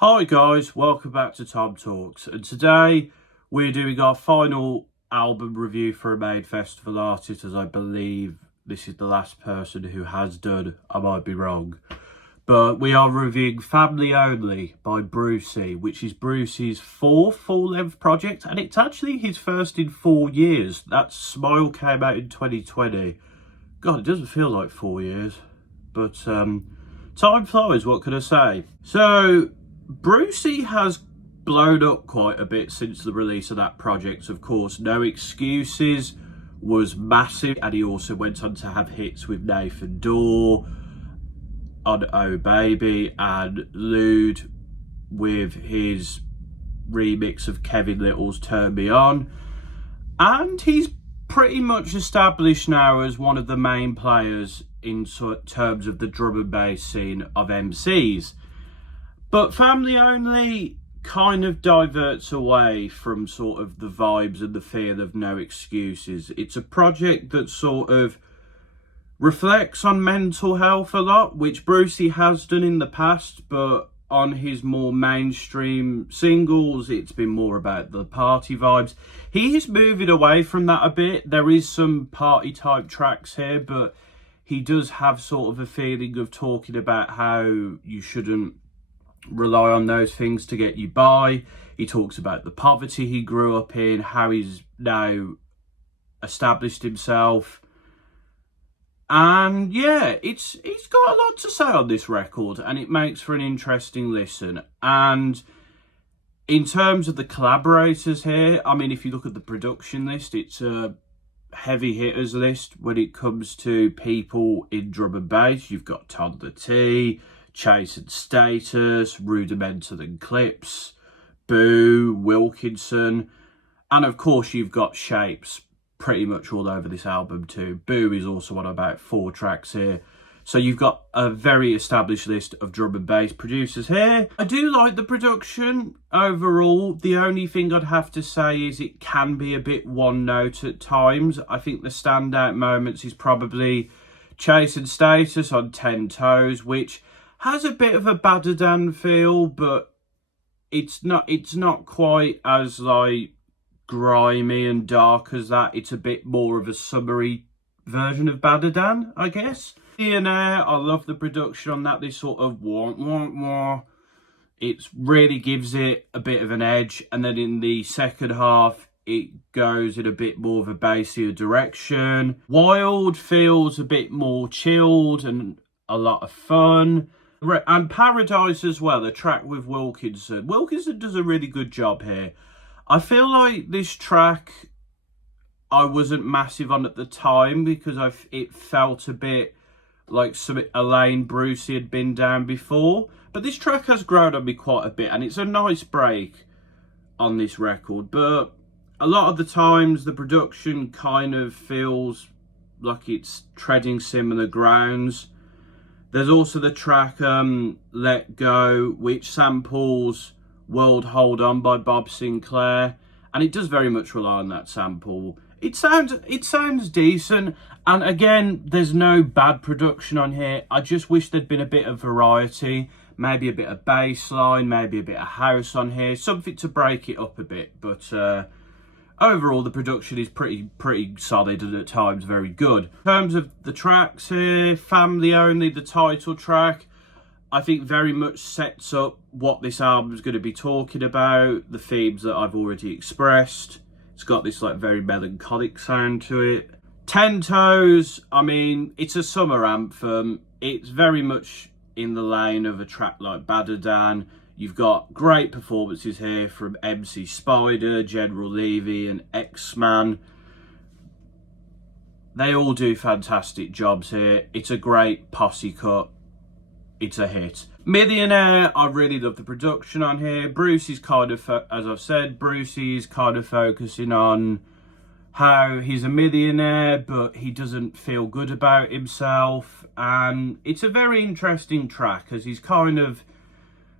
Hi guys, welcome back to TomTalks, and today we're doing our final album review for a main festival artist, as I believe this is the last person who has done. I might be wrong, but we are reviewing Family Only by Bru-C, which is Bru-C's fourth full-length project, and it's actually his first in 4 years. That Smile came out in 2020. God, it doesn't feel like 4 years, but time flies, what can I say? So Bru-C has blown up quite a bit since the release of that project. Of course, No Excuses was massive, and he also went on to have hits with Nathan Dorr on Oh Baby and Lude with his remix of Kevin Little's Turn Me On. And he's pretty much established now as one of the main players in terms of the drum and bass scene of MCs. But Family Only kind of diverts away from sort of the vibes and the feel of No Excuses. It's a project that sort of reflects on mental health a lot, which Bru-C has done in the past, but on his more mainstream singles, it's been more about the party vibes. He is moving away from that a bit. There is some party type tracks here, but he does have sort of a feeling of talking about how you shouldn't rely on those things to get you by. He talks about the poverty he grew up in, how he's now established himself. And yeah, he's got a lot to say on this record, and it makes for an interesting listen. And in terms of the collaborators here, I mean, if you look at the production list, it's a heavy hitters list when it comes to people in drum and bass. You've got Todd the T, Chase and Status, Rudimental and Clips, Boo, Wilkinson, and of course you've got Shapes pretty much all over this album too. Boo is also on about 4 tracks here. So you've got a very established list of drum and bass producers here. I do like the production overall. The only thing I'd have to say is it can be a bit one note at times. I think the standout moments is probably Chase and Status on 10 Toes, which has a bit of a Badadan feel, but it's not quite as like grimy and dark as that. It's a bit more of a summery version of Badadan, I guess. Millionaire, I love the production on that. This sort of wah. It really gives it a bit of an edge, and then in the second half it goes in a bit more of a bassier direction. Wild feels a bit more chilled and a lot of fun. And Paradise as well, a track with Wilkinson. Wilkinson does a really good job here. I feel like this track I wasn't massive on at the time because it felt a bit like a lane Bru-C had been down before. But this track has grown on me quite a bit, and it's a nice break on this record. But a lot of the times the production kind of feels like it's treading similar grounds. There's also the track Let Go, which samples World Hold On by Bob Sinclair, and it does very much rely on that sample. It sounds decent, and again, there's no bad production on here. I just wish there'd been a bit of variety, maybe a bit of bass line, maybe a bit of house on here, something to break it up a bit. But overall, the production is pretty solid and at times very good. In terms of the tracks here, Family Only, the title track, I think very much sets up what this album is going to be talking about, the themes that I've already expressed. It's got this like very melancholic sound to it. 10 Toes, I mean, it's a summer anthem. It's very much in the lane of a track like Badadan. You've got great performances here from MC Spider, General Levy and X-Man. They all do fantastic jobs here. It's a great posse cut. It's a hit. Millionaire, I really love the production on here. Bru-C's kind of, as I've said, Bru-C's kind of focusing on how he's a millionaire, but he doesn't feel good about himself. And it's a very interesting track as he's kind of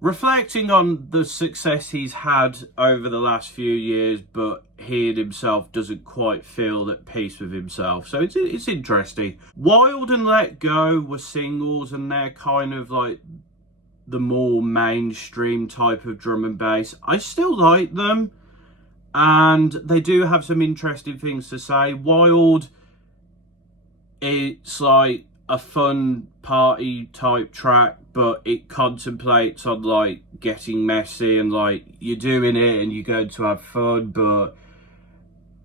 reflecting on the success he's had over the last few years, but he himself doesn't quite feel at peace with himself. So it's interesting. Wild and Let Go were singles, and they're kind of like the more mainstream type of drum and bass. I still like them, and they do have some interesting things to say. Wild, it's like a fun party type track, but it contemplates on like getting messy and like you're doing it and you're going to have fun, but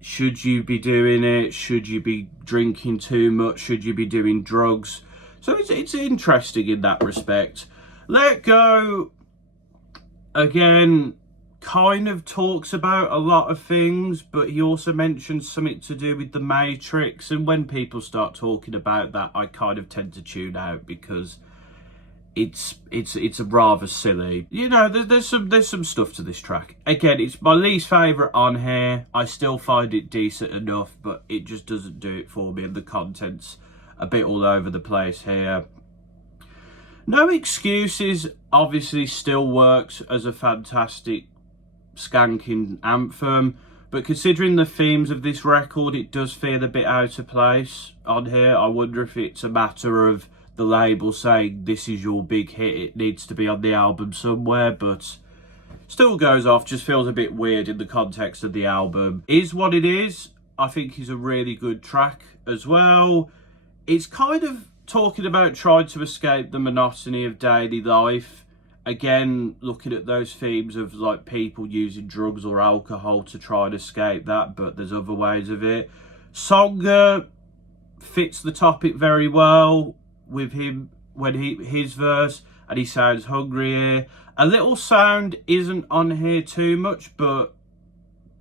should you be doing it? Should you be drinking too much? Should you be doing drugs? So it's interesting in that respect. Let Go, again, kind of talks about a lot of things, but he also mentions something to do with the Matrix, and when people start talking about that, I kind of tend to tune out because it's rather silly. You know, there's some stuff to this track. Again, it's my least favourite on here. I still find it decent enough, but it just doesn't do it for me, and the content's a bit all over the place here. No Excuses obviously still works as a fantastic skanking anthem, but considering the themes of this record, it does feel a bit out of place on here. I wonder if it's a matter of the label saying this is your big hit, it needs to be on the album somewhere, but still goes off, just feels a bit weird in the context of the album. Is What It Is, I think, is a really good track as well. It's kind of talking about trying to escape the monotony of daily life. Again, looking at those themes of like people using drugs or alcohol to try and escape that, but there's other ways of it. Songer fits the topic very well with him when his verse, and he sounds hungry here. A Little Sound isn't on here too much, but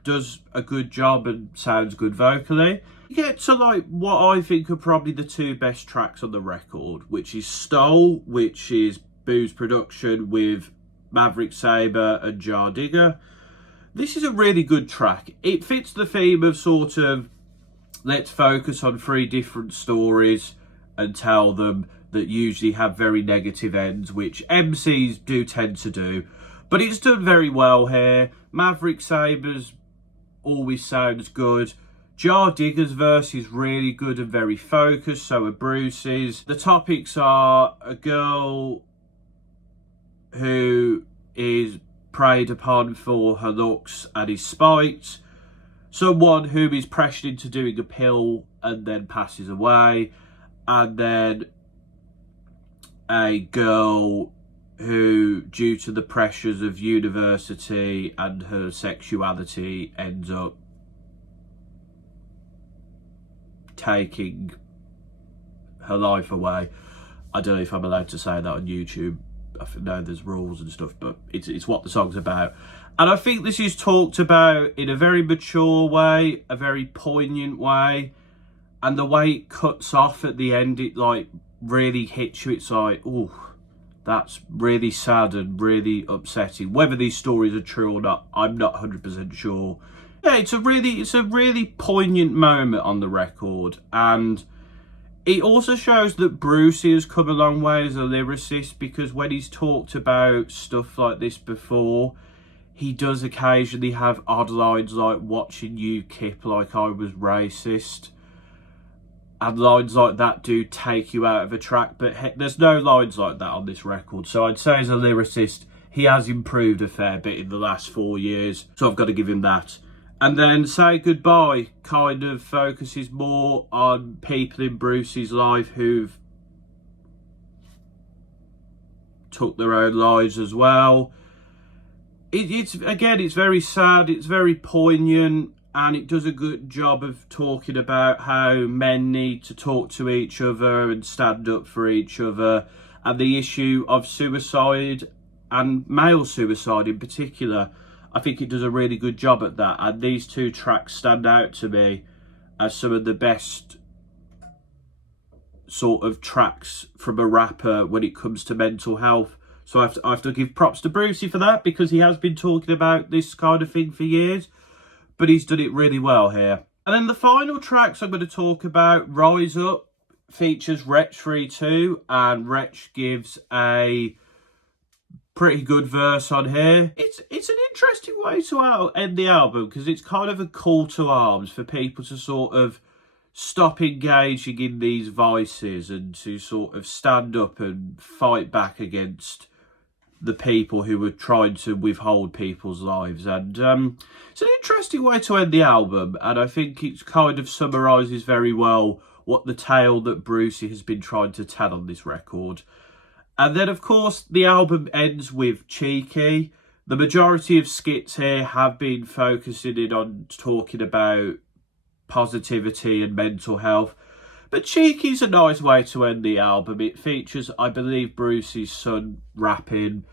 does a good job and sounds good vocally. You get to like what I think are probably the two best tracks on the record, which is Stole, which is Boo's production with Maverick Sabre and Jar Digger. This is a really good track. It fits the theme of sort of let's focus on three different stories and tell them that usually have very negative ends, which MCs do tend to do. But it's done very well here. Maverick Sabre's always sounds good. Jar Digger's verse is really good and very focused, so are Bruce's. The topics are a girl who is preyed upon for her looks and is spiked, someone whom is pressured into doing a pill and then passes away, and then a girl who, due to the pressures of university and her sexuality, ends up taking her life away. I don't know if I'm allowed to say that on YouTube. I know there's rules and stuff, but it's what the song's about. And I think this is talked about in a very mature way, a very poignant way, and the way it cuts off at the end, it like really hits you. It's like, oh, that's really sad and really upsetting. Whether these stories are true or not, I'm not 100% sure. Yeah, it's a really poignant moment on the record, and it also shows that Bru-C has come a long way as a lyricist, because when he's talked about stuff like this before, he does occasionally have odd lines like watching you kip like I was racist. And lines like that do take you out of a track, but there's no lines like that on this record. So I'd say as a lyricist, he has improved a fair bit in the last 4 years. So I've got to give him that. And then Say Goodbye kind of focuses more on people in Bruce's life who've took their own lives as well. It's very sad, it's very poignant, and it does a good job of talking about how men need to talk to each other and stand up for each other, and the issue of suicide and male suicide in particular. I think it does a really good job at that, and these two tracks stand out to me as some of the best sort of tracks from a rapper when it comes to mental health. So I have to give props to Bru-C for that, because he has been talking about this kind of thing for years, but he's done it really well here. And then the final tracks I'm going to talk about, Rise Up features Wretch 3-2, and Wretch gives a pretty good verse on here. It's an interesting way to end the album, because it's kind of a call to arms for people to sort of stop engaging in these vices and to sort of stand up and fight back against the people who were trying to withhold people's lives. And it's an interesting way to end the album, and I think it kind of summarises very well what the tale that Bru-C has been trying to tell on this record. And then, of course, the album ends with Cheeky. The majority of skits here have been focusing in on talking about positivity and mental health. But Cheeky's a nice way to end the album. It features, I believe, Bru-C's son rapping.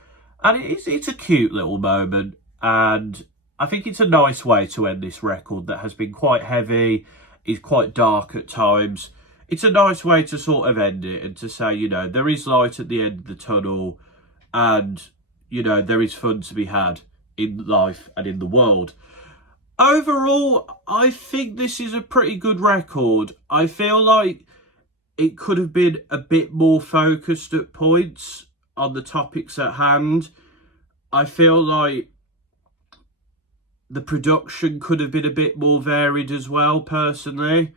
And it's a cute little moment. And I think it's a nice way to end this record that has been quite heavy. It's quite dark at times. It's a nice way to sort of end it and to say, you know, there is light at the end of the tunnel. And, you know, there is fun to be had in life and in the world. Overall, I think this is a pretty good record. I feel like it could have been a bit more focused at points on the topics at hand. I feel like the production could have been a bit more varied as well, personally.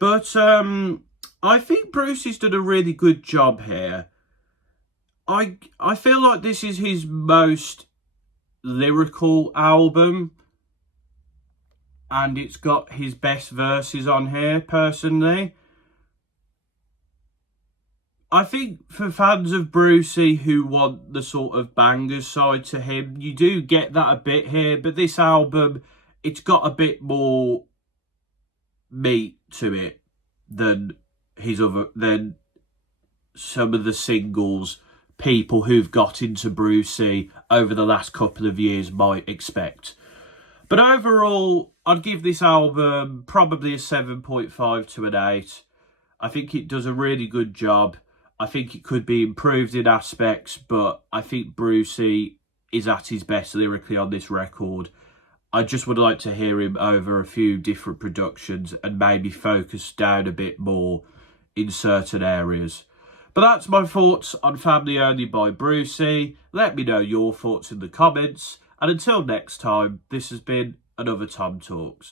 But I think Bru-C's done a really good job here. I feel like this is his most lyrical album. And it's got his best verses on here, personally. I think for fans of Bru-C who want the sort of bangers side to him, you do get that a bit here. But this album, it's got a bit more meat to it than some of the singles people who've got into Bru-C over the last couple of years might expect. But overall, I'd give this album probably a 7.5 to an 8. I think it does a really good job. I think it could be improved in aspects, but I think Bru-C is at his best lyrically on this record. I just would like to hear him over a few different productions and maybe focus down a bit more in certain areas. But that's my thoughts on Family Only by Bru-C. Let me know your thoughts in the comments. And until next time, this has been another TomTalks.